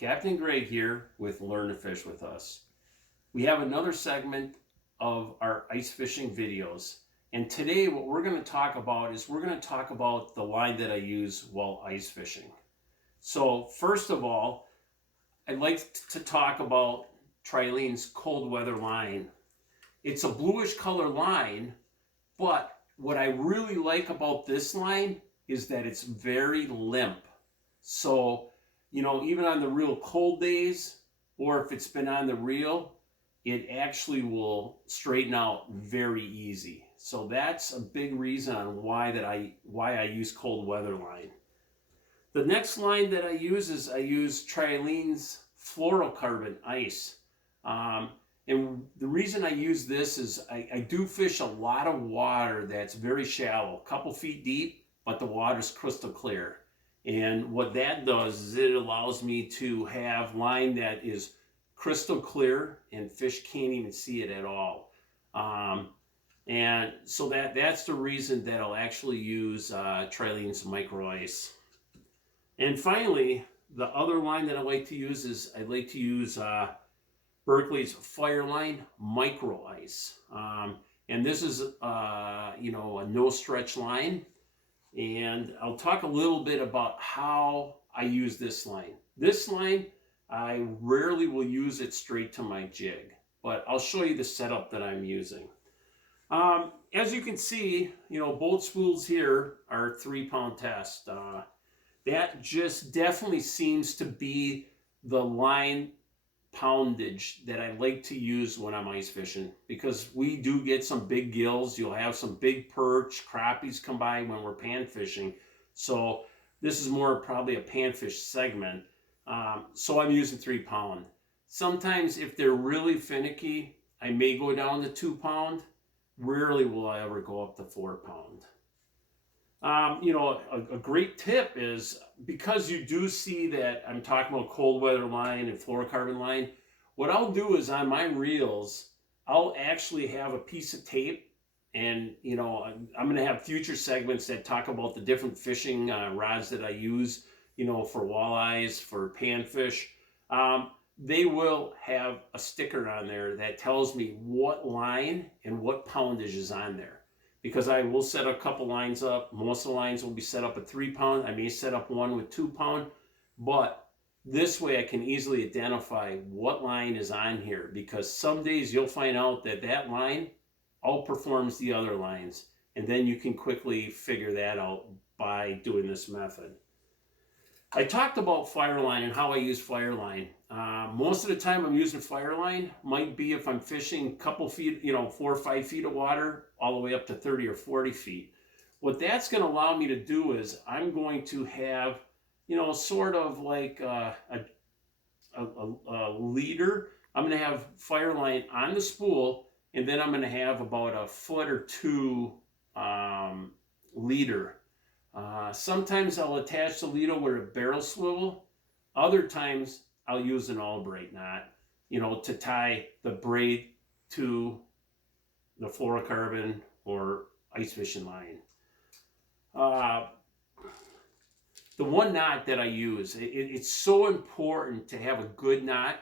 Captain Greg here with Learn to Fish with Us. We have another segment of our ice fishing videos. And today what we're going to talk about is we're going to talk about the line that I use while ice fishing. So first of all, I'd like to talk about Trilene's cold weather line. It's a bluish color line, but what I really like about this line is that it's very limp. So even on the real cold days, or if it's been on the reel, it actually will straighten out very easy. So that's a big reason on why I use cold weather line. The next line that I use Trilene's fluorocarbon ice. And the reason I use this is I do fish a lot of water that's very shallow, a couple feet deep, but the water's crystal clear. And what that does is it allows me to have line that is crystal clear and fish can't even see it at all. And so that's the reason that I'll actually use Trilene's micro ice. And finally, the other line that I like to use is Berkley's Fireline Micro Ice. And this is a no stretch line. And I'll talk a little bit about how I use this line. This line, I rarely will use it straight to my jig, but I'll show you the setup that I'm using. As you can see, both spools here are 3-pound test. That just definitely seems to be the line poundage that I like to use when I'm ice fishing, because we do get some big gills. You'll have some big perch, crappies come by when we're pan fishing. So this is more probably a panfish segment. So I'm using 3-pound. Sometimes if they're really finicky, I may go down to 2-pound. Rarely will I ever go up to 4-pound. A great tip is, because you do see that I'm talking about cold weather line and fluorocarbon line, what I'll do is on my reels, I'll actually have a piece of tape, and I'm going to have future segments that talk about the different fishing rods that I use, for walleyes, for panfish. They will have a sticker on there that tells me what line and what poundage is on there. Because I will set a couple lines up. Most of the lines will be set up at 3-pound. I may set up one with 2-pound. But this way I can easily identify what line is on here. Because some days you'll find out that that line outperforms the other lines. And then you can quickly figure that out by doing this method. I talked about Fireline and how I use Fireline. Most of the time I'm using Fireline might be if I'm fishing a couple feet, 4 or 5 feet of water, all the way up to 30 or 40 feet. What that's going to allow me to do is I'm going to have, sort of like a leader. I'm going to have Fireline on the spool, and then I'm going to have about a foot or 2 leader. Sometimes I'll attach the leader with a barrel swivel. Other times I'll use an Albright knot, to tie the braid to the fluorocarbon or ice fishing line. The one knot that I use, it's so important to have a good knot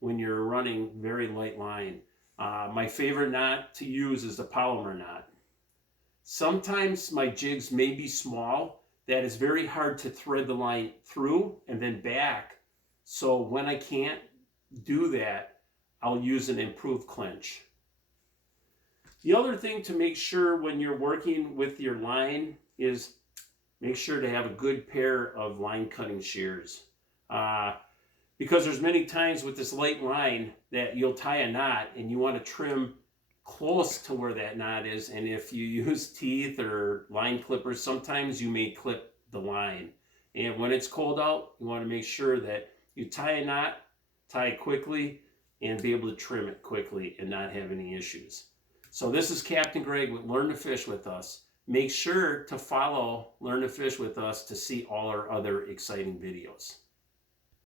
when you're running very light line. My favorite knot to use is the polymer knot. Sometimes my jigs may be small, that is very hard to thread the line through and then back. So when I can't do that, I'll use an improved clinch. The other thing to make sure when you're working with your line is make sure to have a good pair of line cutting shears. Because there's many times with this light line that you'll tie a knot and you want to trim close to where that knot is, and if you use teeth or line clippers, sometimes you may clip the line. And when it's cold out, you want to make sure that you tie a knot, tie it quickly, and be able to trim it quickly and not have any issues. So this is Captain Greg with Learn to Fish with Us. Make sure to follow Learn to Fish with Us to see all our other exciting videos.